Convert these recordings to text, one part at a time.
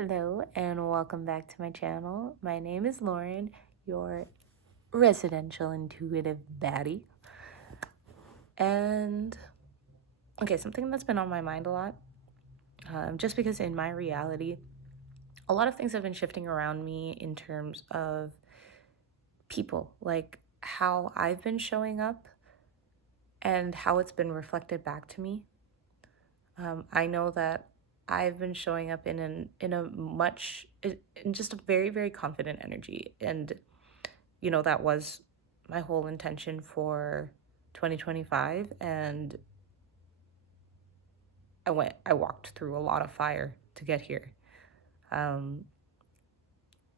Hello and welcome back to my channel. My name is Lauren, your residential intuitive baddie. And okay, something that's been on my mind a lot, just because in my reality, a lot of things have been shifting around me in terms of people, like how I've been showing up and how it's been reflected back to me. I know that I've been showing up in just a very, very confident energy, and that was my whole intention for 2025. And I walked through a lot of fire to get here. Um,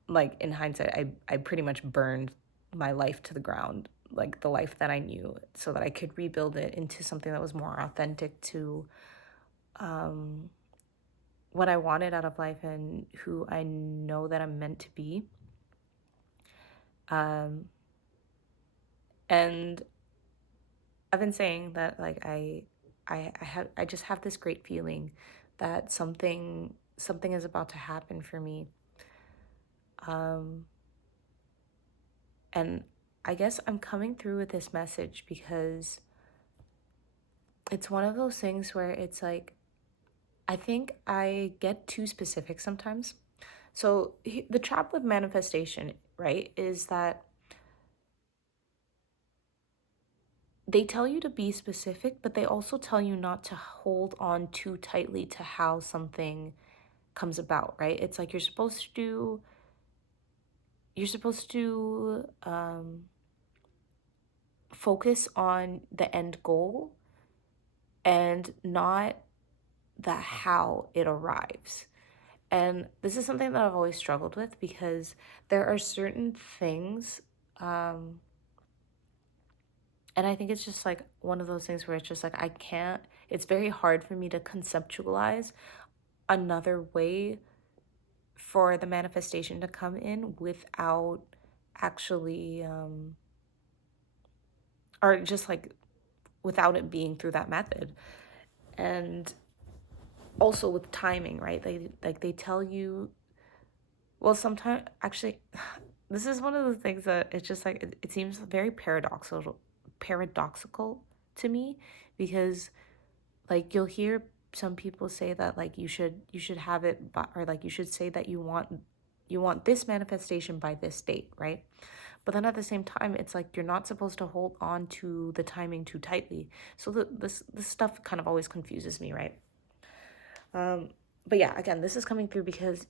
like in hindsight, I pretty much burned my life to the ground, like the life that I knew, so that I could rebuild it into something that was more authentic to um, what I wanted out of life and who I know that I'm meant to be. Um, and I've been saying that like I just have this great feeling that something is about to happen for me. Um and I guess I'm coming through with this message because it's one of those things where it's like I think I get too specific sometimes. So the trap with manifestation, right, is that they tell you to be specific, but they also tell you not to hold on too tightly to how something comes about, right? It's like you're supposed to focus on the end goal and not the how it arrives. And this is something that I've always struggled with because there are certain things, um, and I think it's just like one of those things where it's just like it's very hard for me to conceptualize another way for the manifestation to come in without actually or just like without it being through that method. And also with timing, right? They tell you, well, sometimes actually this is one of the things that it's just like it seems very paradoxical to me, because like you'll hear some people say that like you should have it by, or like you should say that you want this manifestation by this date, right? But then at the same time, it's like you're not supposed to hold on to the timing too tightly. So this stuff kind of always confuses me, right? But yeah, again, this is coming through because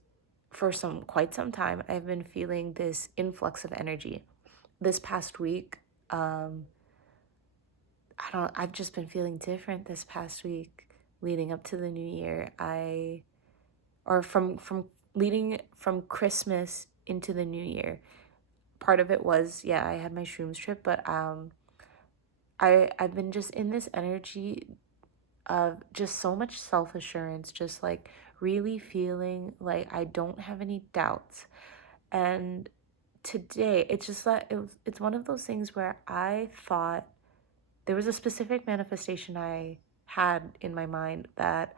for quite some time I've been feeling this influx of energy. This past week, I've just been feeling different this past week leading up to the new year. Or from leading from Christmas into the new year. Part of it was, yeah, I had my shrooms trip, but I've been just in this energy of just so much self-assurance, just like really feeling like I don't have any doubts. And today, it's just that it's one of those things where I thought there was a specific manifestation I had in my mind that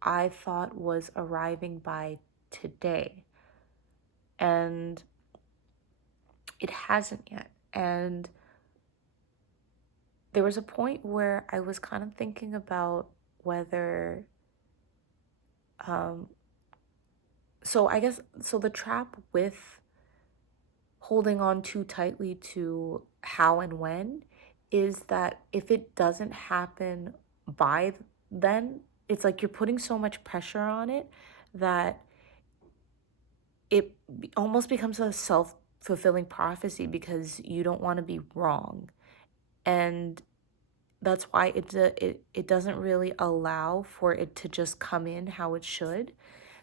I thought was arriving by today. And it hasn't yet. And there was a point where I was kind of thinking about whether so I guess so the trap with holding on too tightly to how and when is that if it doesn't happen by then, it's like you're putting so much pressure on it that almost becomes a self-fulfilling prophecy because you don't want to be wrong. And that's why it doesn't really allow for it to just come in how it should.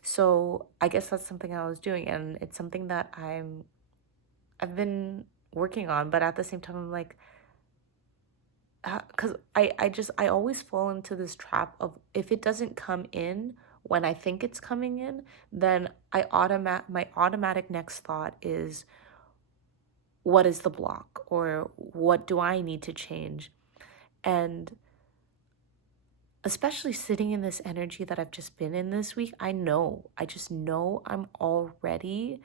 So I guess that's something I was doing, and it's something that I've been working on, but at the same time I'm like, because I always fall into this trap of if it doesn't come in when I think it's coming in, then my automatic next thought is, what is the block, or what do I need to change? And especially sitting in this energy that I've just been in this week, I just know I'm already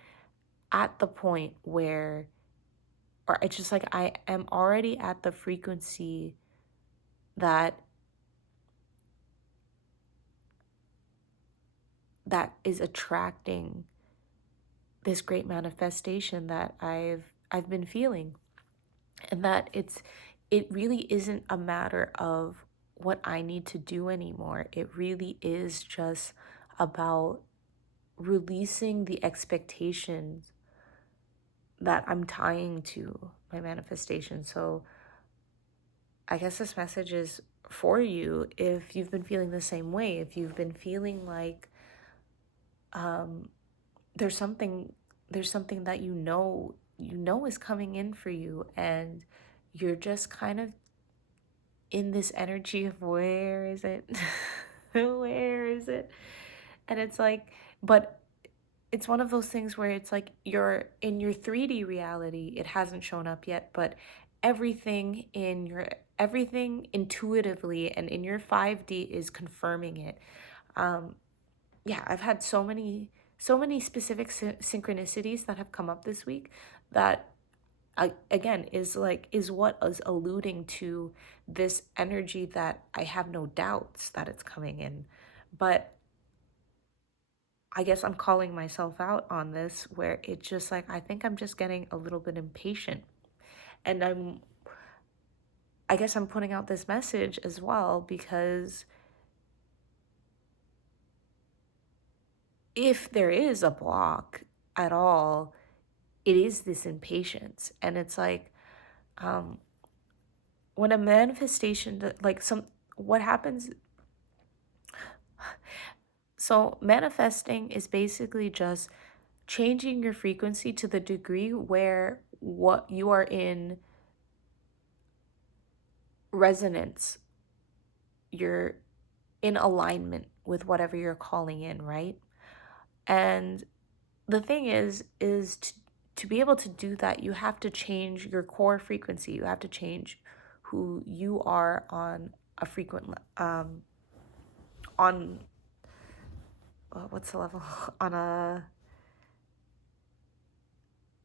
at the point where, or it's just like I am already at the frequency that is attracting this great manifestation that I've been feeling. And that it really isn't a matter of what I need to do anymore. It really is just about releasing the expectations that I'm tying to my manifestation. So I guess this message is for you if you've been feeling the same way, if you've been feeling like um, there's something that you know is coming in for you, and you're just kind of in this energy of where is it? Where is it? And it's like, but it's one of those things where it's like you're in your 3D reality, it hasn't shown up yet, but everything in your everything intuitively and in your 5D is confirming it. Um yeah, I've had so many specific synchronicities that have come up this week that again is what is alluding to this energy that I have no doubts that it's coming in. But I guess I'm calling myself out on this, where it's just like I think I'm just getting a little bit impatient. And I guess I'm putting out this message as well because if there is a block at all, it is this impatience. And it's like um when a manifestation like some what happens, so manifesting is basically just changing your frequency to the degree where what you are in resonance, you're in alignment with whatever you're calling in, right? And the thing is to be able to do that, you have to change your core frequency. You have to change who you are on a frequent on what's the level on a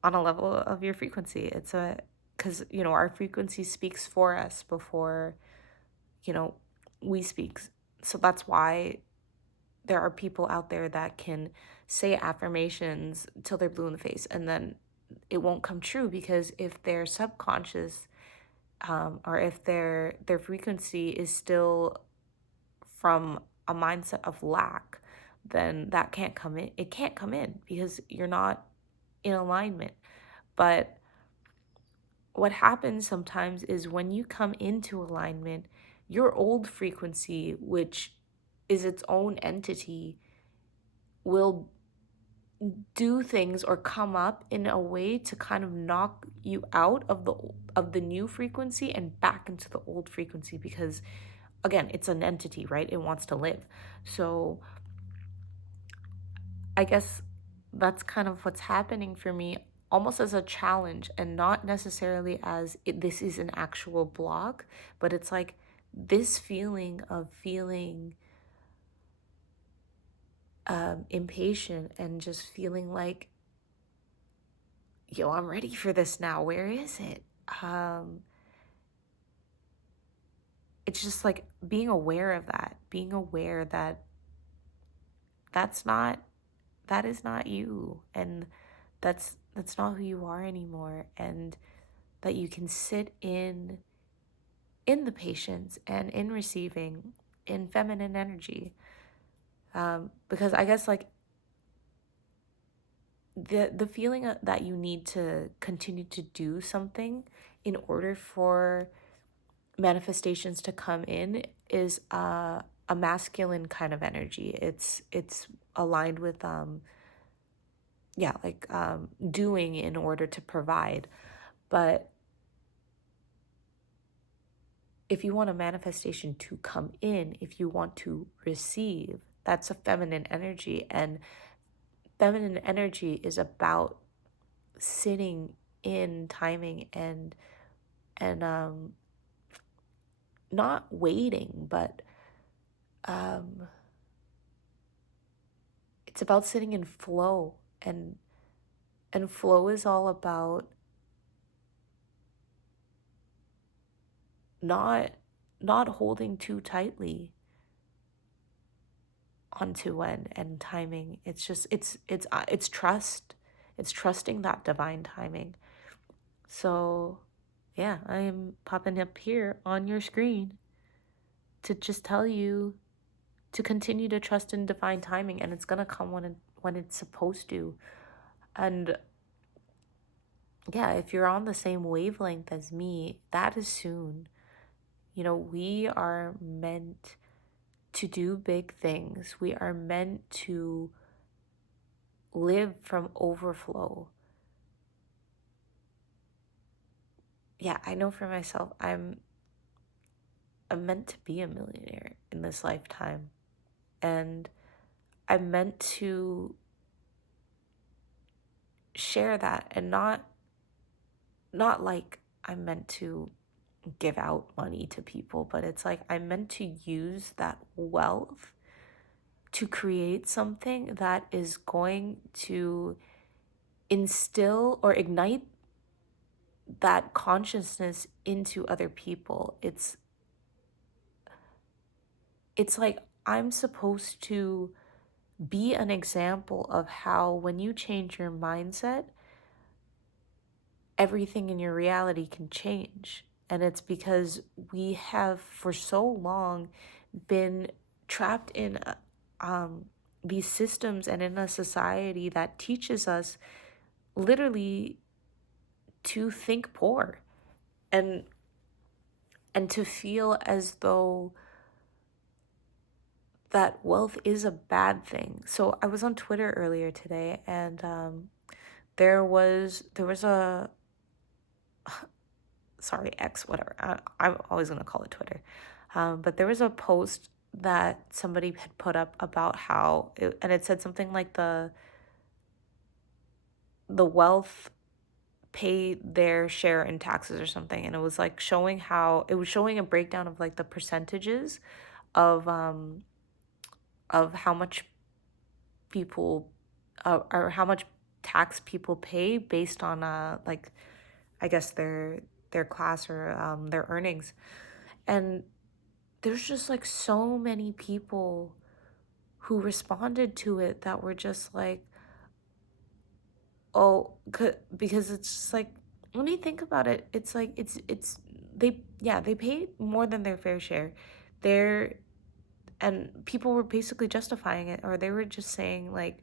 level of your frequency. It's a because our frequency speaks for us before you know we speak. So that's why there are people out there that can say affirmations till they're blue in the face, and then it won't come true, because if their subconscious or if their frequency is still from a mindset of lack, then that can't come in. It can't come in because you're not in alignment. But what happens sometimes is when you come into alignment, your old frequency, which is its own entity, will do things or come up in a way to kind of knock you out of the new frequency and back into the old frequency, because again, it's an entity, right? It wants to live. So I guess that's kind of what's happening for me, almost as a challenge, and not necessarily as this is an actual block, but it's like this feeling of feeling impatient and just feeling like, yo, I'm ready for this now. Where is it? Um, it's just like being aware of that, being aware that that's not, that is not you. And that's not who you are anymore. And that you can sit in the patience and in receiving in feminine energy. Because I guess like the feeling that you need to continue to do something in order for manifestations to come in is a masculine kind of energy. It's aligned with yeah, like doing in order to provide. But if you want a manifestation to come in, if you want to receive, that's a feminine energy. And feminine energy is about sitting in timing and not waiting, but um, it's about sitting in flow, and flow is all about not not holding too tightly onto when and timing. It's just it's trust. It's trusting that divine timing. So yeah, I am popping up here on your screen to just tell you to continue to trust in divine timing, and it's gonna come when it's supposed to. And yeah, if you're on the same wavelength as me, that is soon. You know, we are meant to do big things. We are meant to live from overflow. Yeah, I know for myself, I'm meant to be a millionaire in this lifetime. And I'm meant to share that, and not like I'm meant to give out money to people, but it's like I'm meant to use that wealth to create something that is going to instill or ignite that consciousness into other people. It's like I'm supposed to be an example of how when you change your mindset, everything in your reality can change. And it's because we have for so long been trapped in these systems and in a society that teaches us literally to think poor, and to feel as though that wealth is a bad thing. So I was on Twitter earlier today, and there was a sorry, X, whatever. I'm always gonna call it Twitter. But there was a post that somebody had put up about and it said something like the wealth pay their share in taxes or something, and it was like showing a breakdown of like the percentages of how much people or how much tax people pay based on like I guess their class or their earnings. And there's just like so many people who responded to it that were just like, oh, because it's just like, when you think about it, it's like they pay more than their fair share. They're and people were basically justifying it, or they were just saying like,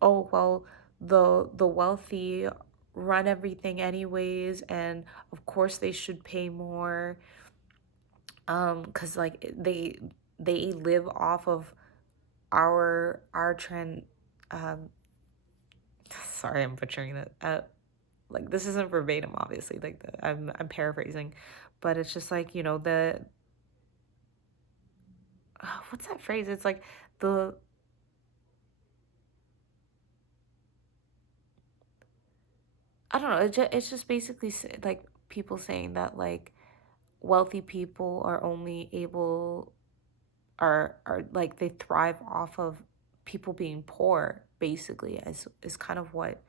oh well, the wealthy run everything anyways, and of course they should pay more, because like they live off of our trend. um Sorry, I'm butchering that. Like this isn't verbatim, obviously. Like I'm paraphrasing, but it's just like, the what's that phrase? It's like the I don't know. It's just basically like people saying that like wealthy people are only able are like they thrive off of people being poor, basically, as is kind of what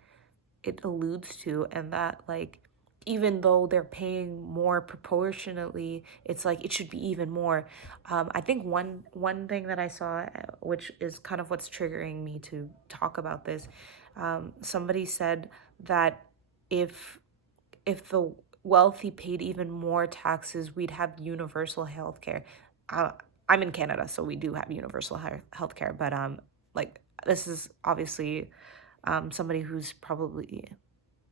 it alludes to. And that like even though they're paying more proportionately, it's like it should be even more. I think one thing that I saw, which is kind of what's triggering me to talk about this, somebody said that if the wealthy paid even more taxes, we'd have universal health care. uh, I'm in Canada, so we do have universal health care, but like this is obviously somebody who's probably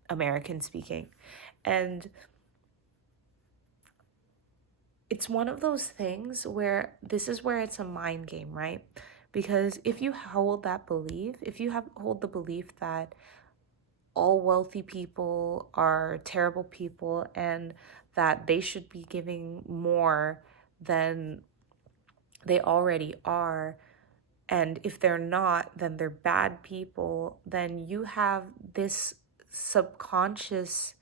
American speaking. And it's one of those things where this is where it's a mind game, right? Because if you hold that belief, if you hold the belief that all wealthy people are terrible people and that they should be giving more than they already are, and if they're not, then they're bad people, then you have this subconscious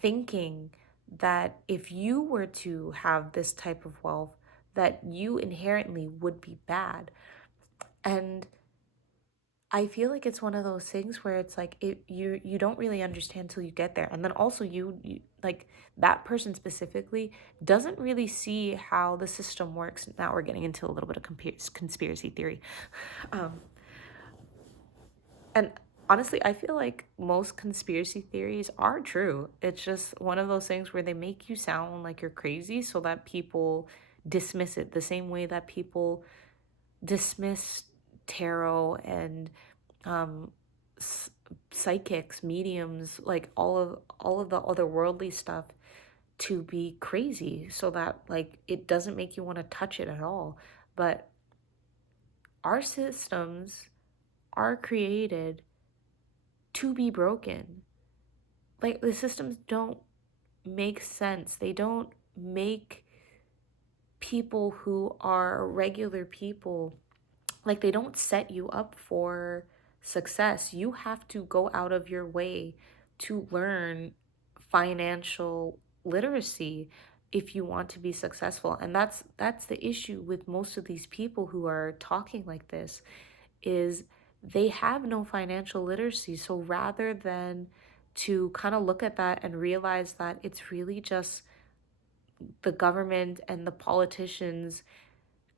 thinking that if you were to have this type of wealth, that you inherently would be bad. And I feel like it's one of those things where it's like you don't really understand till you get there. And then also you like that person specifically doesn't really see how the system works. Now we're getting into a little bit of conspiracy theory. Um, and honestly, I feel like most conspiracy theories are true. It's just one of those things where they make you sound like you're crazy so that people dismiss it the same way that people dismiss tarot and um psychics, mediums, like all of the otherworldly stuff to be crazy so that like it doesn't make you want to touch it at all. But our systems are created to be broken. Like the systems don't make sense. They don't make people who are regular people, like they don't set you up for success. You have to go out of your way to learn financial literacy if you want to be successful. And that's the issue with most of these people who are talking like this, is they have no financial literacy. So rather than to kind of look at that and realize that it's really just the government and the politicians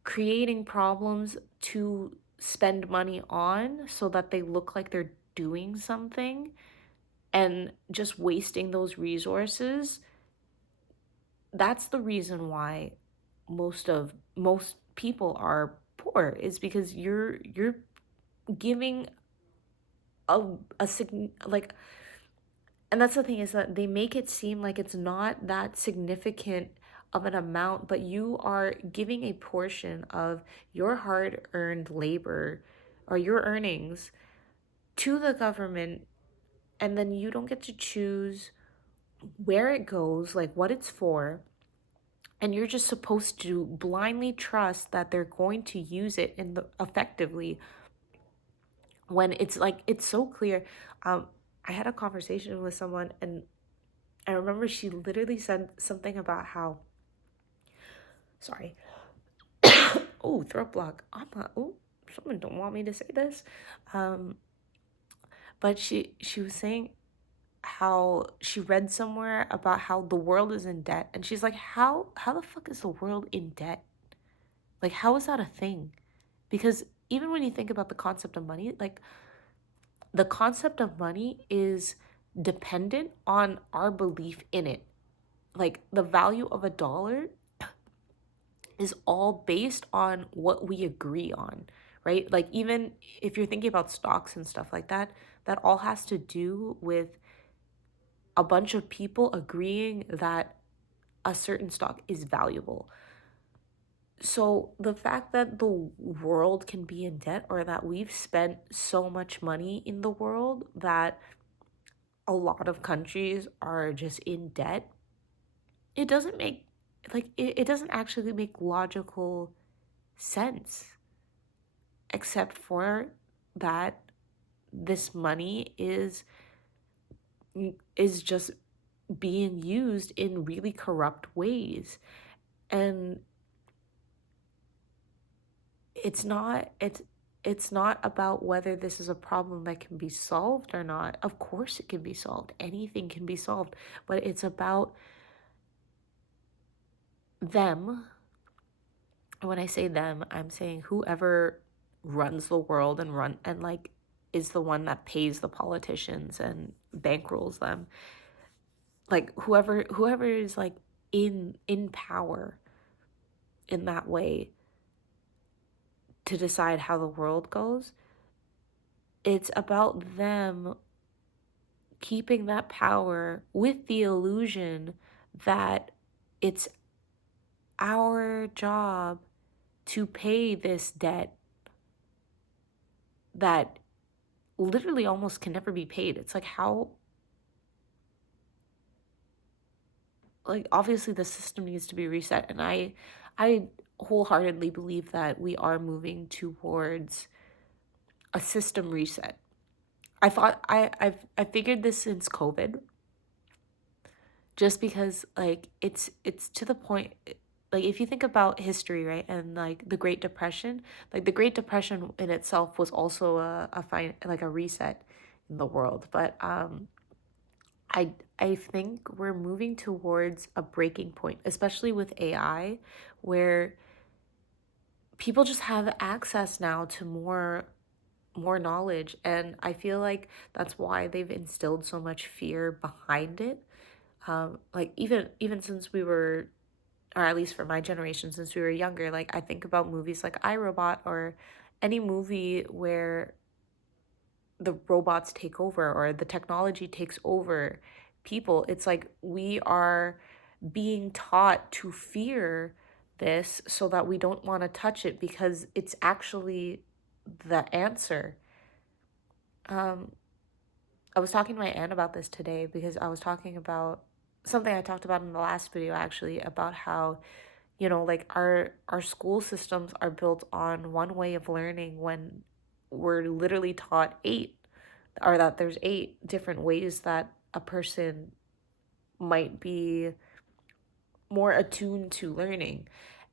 creating problems to spend money on so that they look like they're doing something and just wasting those resources, that's the reason why most people are poor, is because you're giving like, and that's the thing, is that they make it seem like it's not that significant of an amount, but you are giving a portion of your hard-earned labor or your earnings to the government, and then you don't get to choose where it goes, like what it's for, and you're just supposed to blindly trust that they're going to use it in the effectively, when it's like it's so clear. um I had a conversation with someone, and I remember she literally said something about how, sorry, oh, throat block. I'm not, oh, someone don't want me to say this. Um, but she was saying how she read somewhere about how the world is in debt, and she's like, how the fuck is the world in debt? Like, how is that a thing? Because even when you think about the concept of money, like the concept of money is dependent on our belief in it. Like the value of a dollar is all based on what we agree on, right? Like even if you're thinking about stocks and stuff like that, that all has to do with a bunch of people agreeing that a certain stock is valuable. So the fact that the world can be in debt, or that we've spent so much money in the world that a lot of countries are just in debt, it doesn't make, like it doesn't actually make logical sense, except for that this money is just being used in really corrupt ways. And it's not about whether this is a problem that can be solved or not. Of course it can be solved, anything can be solved, but it's about them. And when I say them, I'm saying whoever runs the world and like is the one that pays the politicians and bankrolls them. Like whoever is like in power in that way to decide how the world goes, it's about them keeping that power with the illusion that it's our job to pay this debt that literally almost can never be paid. It's like, how, like obviously the system needs to be reset, and I wholeheartedly believe that we are moving towards a system reset. I thought I figured this since COVID, just because like it's to the point, like if you think about history, right, and like the Great Depression, like the Great Depression in itself was also a fine like a reset in the world. But I I think we're moving towards a breaking point, especially with AI, where people just have access now to more knowledge, and I feel like that's why they've instilled so much fear behind it. Like even since we were, or at least for my generation, since we were younger, like I think about movies like iRobot or any movie where the robots take over or the technology takes over people. It's like we are being taught to fear this so that we don't want to touch it because it's actually the answer. Um, I was talking to my aunt about this today because I was talking about something I talked about in the last video actually about how, like our school systems are built on one way of learning when we're literally taught eight, or that there's eight different ways that a person might be more attuned to learning,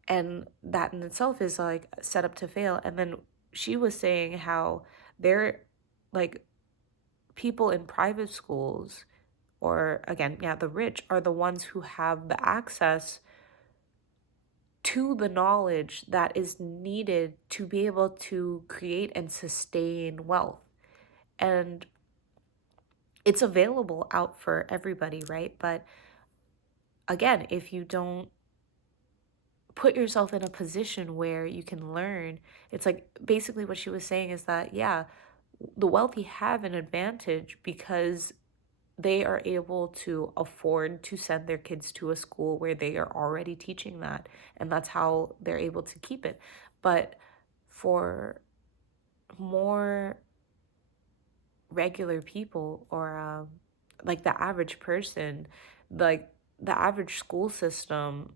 and that in itself is like set up to fail. And then she was saying how they're like people in private schools, or again, yeah, the rich are the ones who have the access to the knowledge that is needed to be able to create and sustain wealth. And it's available out for everybody, right? But again, if you don't put yourself in a position where you can learn, it's like basically what she was saying is that, yeah, the wealthy have an advantage because they are able to afford to send their kids to a school where they are already teaching that, and that's how they're able to keep it. But for more regular people, or like the average person, like the average school system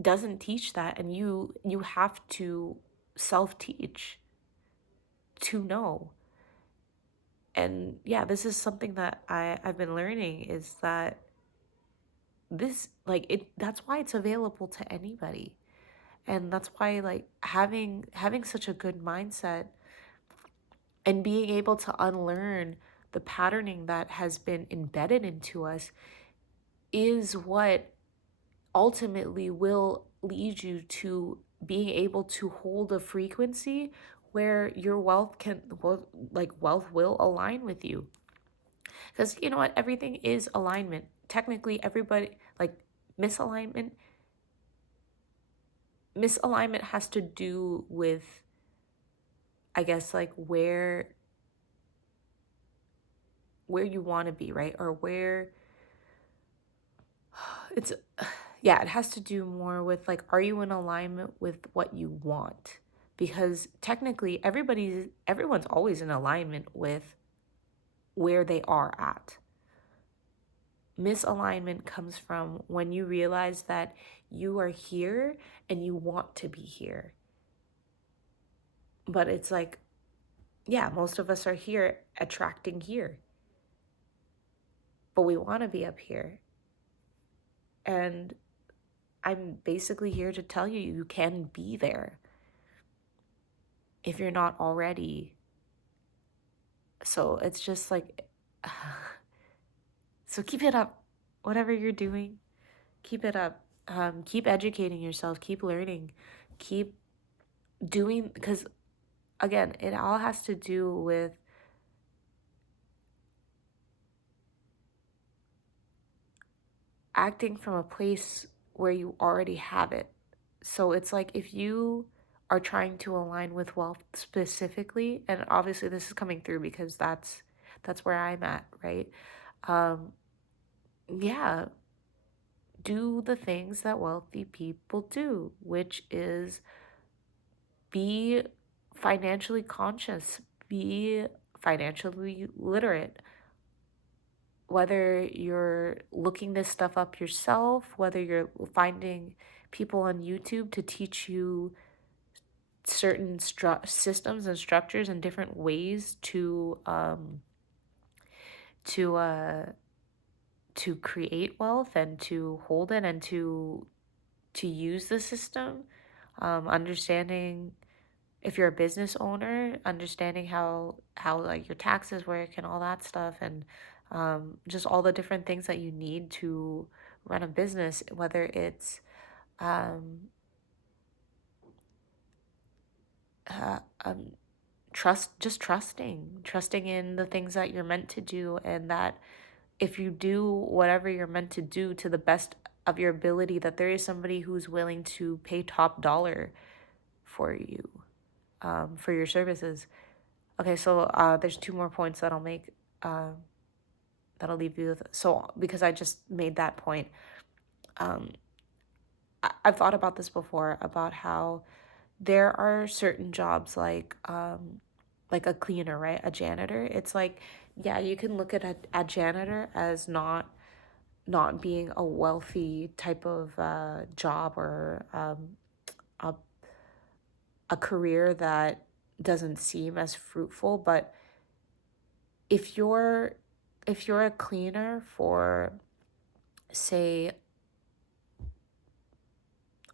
doesn't teach that, and you have to self teach to know. And yeah, this is something that I've been learning, is that this, like, it, that's why it's available to anybody. And that's why, like, having such a good mindset and being able to unlearn the patterning that has been embedded into us is what ultimately will lead you to being able to hold a frequency where your wealth can, well, like wealth will align with you. Because you know what, everything is alignment. Technically everybody, like, misalignment misalignment has to do with, I guess, like where you want to be, right? Or where it's yeah, it has to do more with, like, are you in alignment with what you want? Because technically everyone's always in alignment with where they are at. Misalignment comes from when you realize that you are here and you want to be here. But it's like, yeah, most of us are here attracting here, but we want to be up here. And I'm basically here to tell you, you can be there if you're not already. So it's just like, so keep it up. Whatever you're doing, keep it up. Keep educating yourself, keep learning, keep doing, because again, it all has to do with acting from a place where you already have it. So it's like if you are trying to align with wealth specifically, and obviously this is coming through because that's where I'm at, right? Um, yeah, do the things that wealthy people do, which is be financially conscious, be financially literate. Whether you're looking this stuff up yourself, whether you're finding people on YouTube to teach you certain systems and structures and different ways to uh to create wealth and to hold it and to to use the system, understanding if you're a business owner, understanding how like your taxes work and all that stuff, and just all the different things that you need to run a business, whether it's um, uh, um, trusting in the things that you're meant to do, and that if you do whatever you're meant to do to the best of your ability, that there is somebody who's willing to pay top dollar for you, for your services. Okay, so there's two more points that I'll make, um, that I'll leave you with. So because I just made that point, um, I've thought about this before, about how there are certain jobs like a cleaner, right? A janitor. It's like, yeah, you can look at a janitor as not being a wealthy type of job, or a, a career that doesn't seem as fruitful. But if you're if you're a cleaner for, say,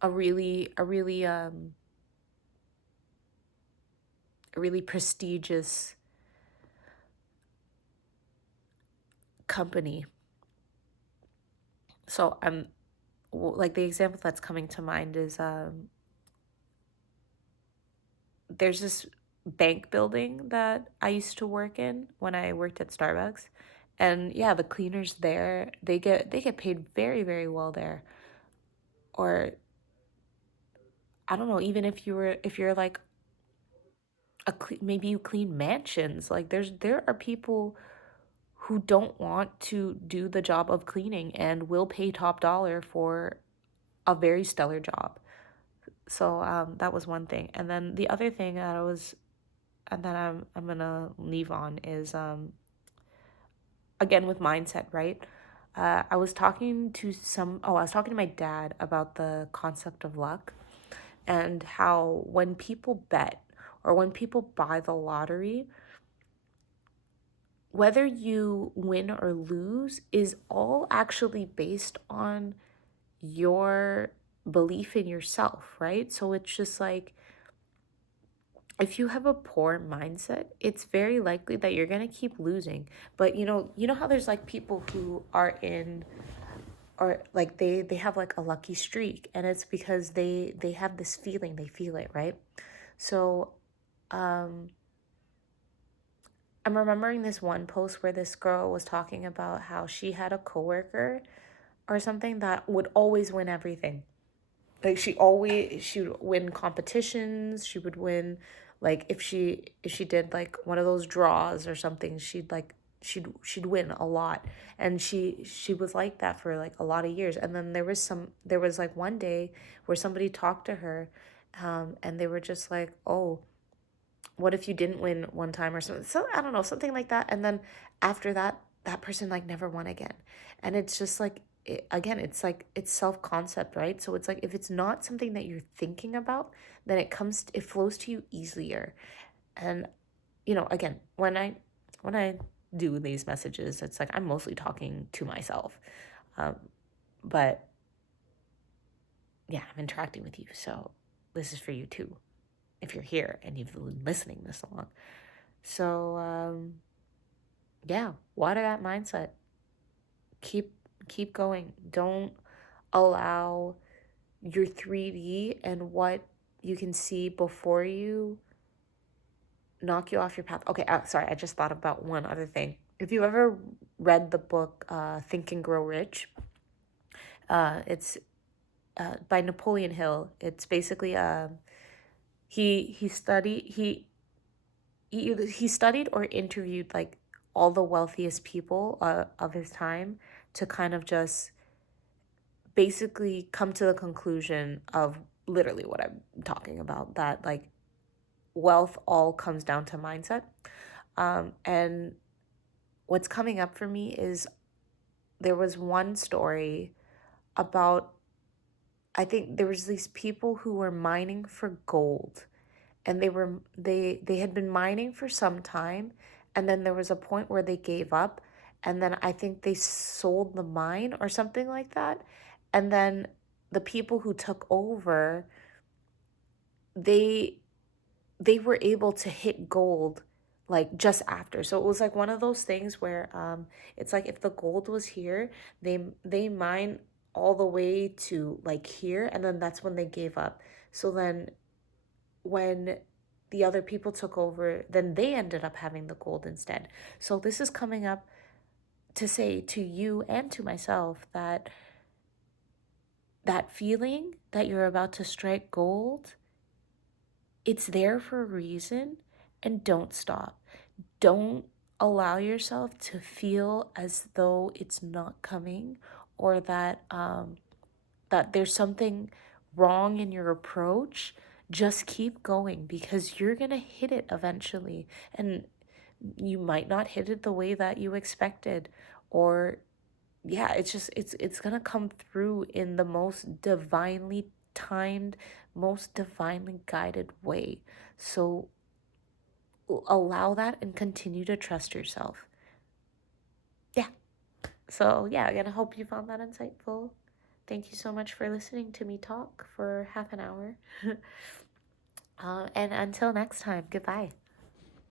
a really prestigious company. So like, the example that's coming to mind is, there's this bank building that I used to work in when I worked at Starbucks. And yeah, the cleaners there, they get paid very, very well there. Or I don't know, even if you're like maybe you clean mansions. Like, there are people who don't want to do the job of cleaning and will pay top dollar for a very stellar job. So that was one thing. And then the other thing and then I'm gonna leave on is, again, with mindset, right? I was talking to my dad about the concept of luck, and how when people bet or when people buy the lottery, whether you win or lose is all actually based on your belief in yourself, right? So it's just like, if you have a poor mindset, it's very likely that you're going to keep losing. But you know how there's like people who are in, or like they have like a lucky streak, and it's because they have this feeling, they feel it, right? So um I'm remembering this one post where this girl was talking about how she had a coworker or something that would always win everything. Like, she would win competitions, she would win, like, if she did like one of those draws or something, she'd win a lot. And she was like that for like a lot of years. And then there was like one day where somebody talked to her, and they were just like, "Oh, what if you didn't win one time," or something. So I don't know, something like that. And then after that, that person like never won again. And it's just like, again, it's like, it's self-concept, right? So it's like, if it's not something that you're thinking about, then it flows to you easier. And again, when I do these messages, it's like I'm mostly talking to myself. um, but yeah, I'm interacting with you, so this is for you too, if you're here and you've been listening this long. So yeah, water that mindset. Keep keep going. Don't allow your 3D and what you can see before you knock you off your path. Okay, sorry, I just thought about one other thing. If you ever read the book Think and Grow Rich, it's by Napoleon Hill. It's basically, he studied he studied or interviewed like all the wealthiest people of his time, to kind of just basically come to the conclusion of literally what I'm talking about, that like wealth all comes down to mindset. And what's coming up for me is, there was one story about, I think there was these people who were mining for gold, and they had been mining for some time, and then there was a point where they gave up, and then I think they sold the mine or something like that. And then the people who took over, they they were able to hit gold like just after. So it was like one of those things where it's like if the gold was here, they mine all the way to like here, and then that's when they gave up. So then when the other people took over, then they ended up having the gold instead. So this is coming up to say to you and to myself that that feeling that you're about to strike gold, it's there for a reason, and don't stop. Don't allow yourself to feel as though it's not coming, or that that there's something wrong in your approach. Just keep going, because you're going to hit it eventually, and you might not hit it the way that you expected, or yeah, it's just it's going to come through in the most divinely timed, most divinely guided way. So allow that and continue to trust yourself. Yeah. So yeah, again, I hope you found that insightful. Thank you so much for listening to me talk for half an hour. And until next time, goodbye.